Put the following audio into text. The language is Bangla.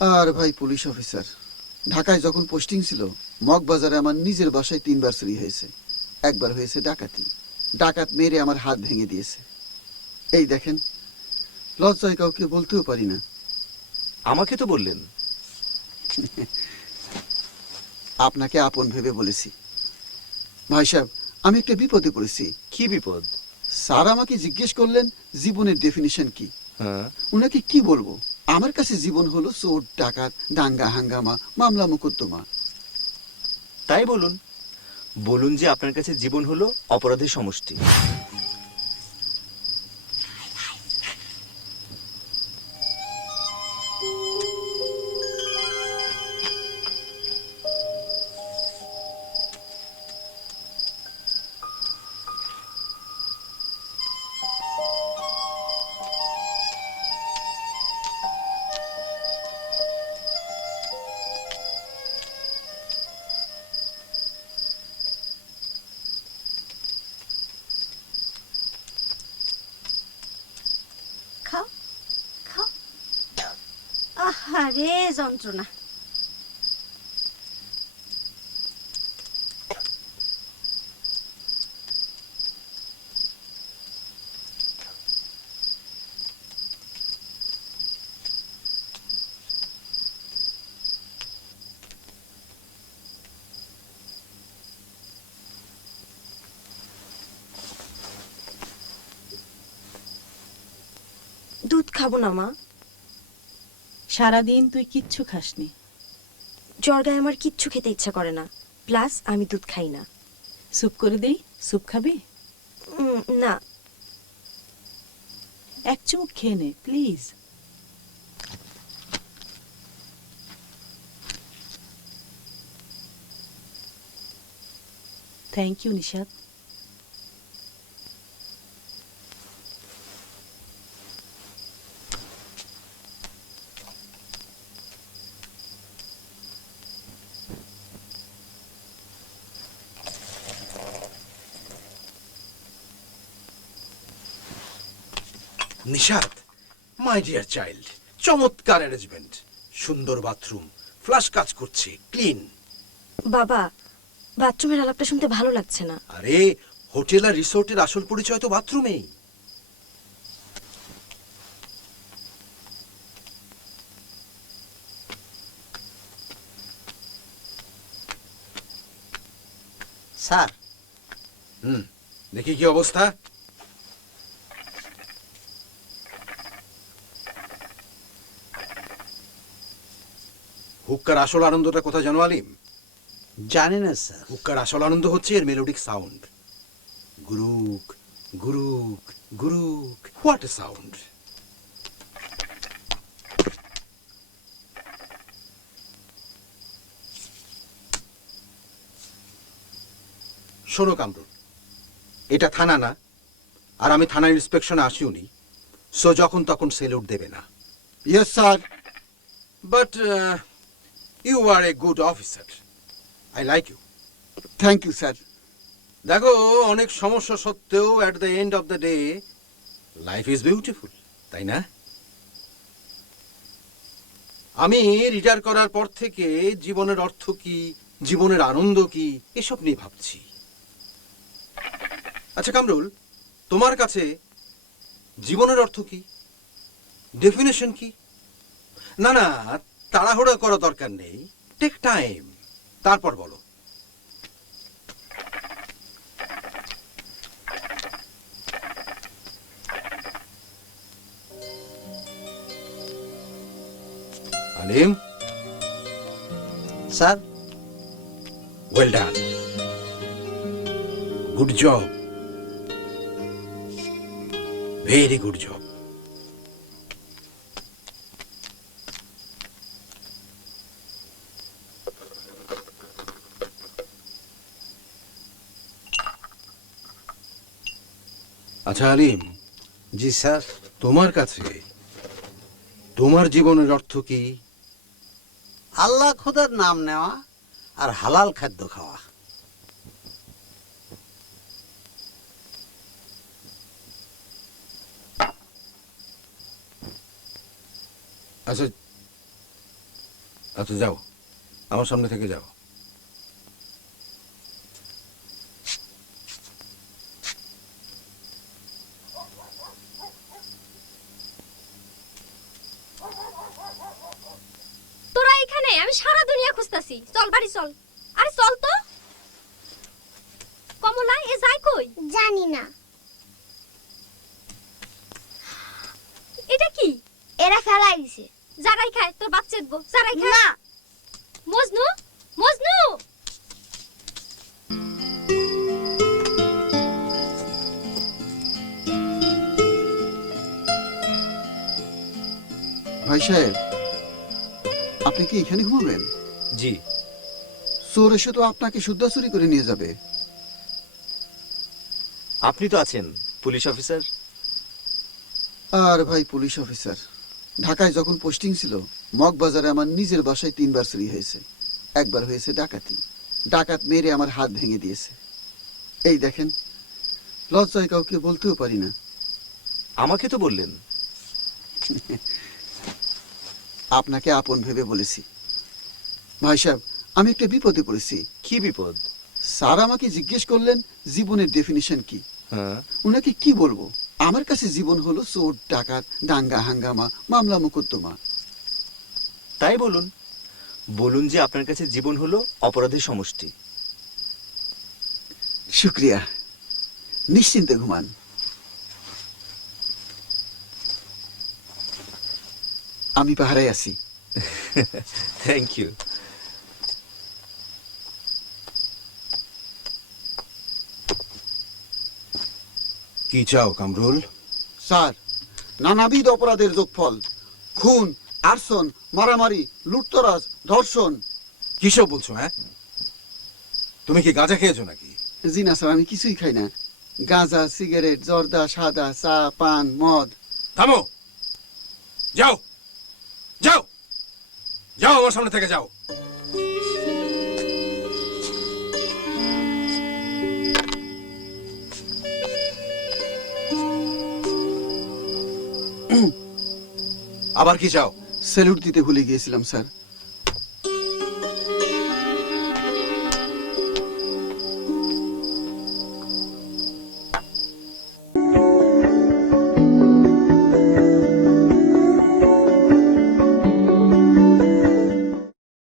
আর ভাই পুলিশ অফিসার। ঢাকায় যখন পোস্টিং ছিল মগবাজারে আমার নিজের বাসায় তিনবার চুরি হয়েছে। একবার হয়েছে ডাকাতি। ডাকাত মেরে আমার হাত ভেঙে দিয়েছে। এই দেখেন লজ্জায় কাউকে বলতেও পারি না। আমাকে তো বললেন। আপনাকে আপন ভেবে বলেছি। ভাই সাহেব আমি একটা বিপদে পড়েছি। কি বিপদ? স্যার আমাকে জিজ্ঞেস করলেন জীবনের ডেফিনিশন কি? হ্যাঁ। উনাকে কি বলব? আমার কাছে জীবন হলো চোর, ডাকাত, দাঙ্গা, হাঙ্গামা, মামলা, মোকদ্দমা। তাই বলুন বলুন যে আপনার কাছে জীবন হলো অপরাধের সমষ্টি। আহারে যন্ত্রণা। দুধ খাব না মা। সারাদিন তুই কিচ্ছু খাসনি। জর্গায় আমার কিচ্ছু খেতে ইচ্ছা করে না। প্লাস আমি দুধ খাই না। স্যুপ করে দেই? স্যুপ খাবি? না। এক চুমুক খেয়ে নে please. Thank you Nishad Nishad my dear child চমৎকার অ্যারেঞ্জমেন্ট সুন্দর বাথরুম ফ্লাশ কাজ করছে ক্লিন বাবা বাথরুমের আলাপটা শুনতে ভালো লাগছে না। আরে হোটেল আর রিসোর্টের আসল পরিচয় তো বাথরুমেই স্যার। হুম দেখি কি অবস্থা? হুক্কার আসল আনন্দটা কোথা জানো আলিম? জানি না স্যার। হুক্কার আসল আনন্দ হচ্ছে এর মেলোডিক সাউন্ড গুরুক গুরুক গুরুক। হোয়াট এ সাউন্ড শোনো কামরুল এটা থানা না আর আমি থানা ইন্সপেকশনে আসিও নি সো যখন তখন সেলুট দেবে না। Yes sir but you are a good officer I like you thank you sir দেখো অনেক সমস্যা সত্ত্বেও at the end of the day life is beautiful তাই না? আমি রিটায়ার করার পর থেকে জীবনের অর্থ কি জীবনের আনন্দ কি এসব নিয়ে ভাবছি। আচ্ছা কামরুল তোমার কাছে জীবনের অর্থ কি? ডেফিনেশন কি? না না তাড়াহুড়া করা দরকার নেই। টেক টাইম তারপর বলো। Alim? Sir? Well done good job very good job আচ্ছা আলিম। জি স্যার। তোমার কাছে তোমার জীবনের অর্থ কি? আল্লাহ খোদার নাম নেওয়া আর হালাল খাদ্য খাওয়া। আচ্ছা আচ্ছা যাও। আমার সামনে থেকে যাও তোরা এখানে আমি সারা দুনিয়া খুঁজতাছি। চল বাড়ি চল। আরে চল তো। কমলা এ যায় কই? জানি না। এটা কি? এরা ফেলাই দিছে। যারাই খায় তোর বাচ্চা দেবো যারাই খায়। না। মজনু মজনু! ভাই সাহেব আপনি কি এখানে ঘুমাবেন? জি। চোর এসে তো আপনাকে শুদ্ধ চুরি করে নিয়ে যাবে। আপনি তো আছেন পুলিশ অফিসার। আর ভাই পুলিশ অফিসার। ঢাকায় যখন পোস্টিং ছিল মগবাজারে আমার নিজের বাসায় তিনবার চুরি হয়েছে। একবার হয়েছে ডাকাতি। ডাকাত মেরে আমার হাত ভেঙে দিয়েছে। এই দেখেন লজ্জায় কাউকে বলতেও পারি না। আমাকে তো বললেন। আপনাকে আপন ভেবে বলেছি। ভাই সাহেব আমি একটা বিপদে পড়েছি। কি বিপদ? স্যার আমাকে জিজ্ঞেস করলেন জীবনের ডেফিনিশন কি? হ্যাঁ। উনাকে কি বলব? আমার কাছে জীবন হলো চোর ডাকাত দাঙ্গা হাঙ্গামা মামলা মোকদ্দমা। তাই বলুন। বলুন যে আপনার কাছে জীবন হলো অপরাধের সমষ্টি। শুক্রিয়া। নিশ্চিন্তে ঘুমান। আমি পাহারায় আছি। থ্যাংক ইউ কি চাও কামরুল? স্যার নানাবিধ অপরাধের যোগফল। খুন আর্সন মারামারি লুটতরাজ ধর্ষণ। কিসব বলছো হ্যাঁ? তুমি কি গাঁজা খেয়েছো নাকি? জি না স্যার আমি কিছুই খাই না। গাঁজা সিগারেট জর্দা সাদা চা পান মদ। থামো! যাও যাও! যাও আমার সামনে থেকে যাও। আবার কি চাও স্যালুট দিতে ভুলে গিয়েছিলাম স্যার।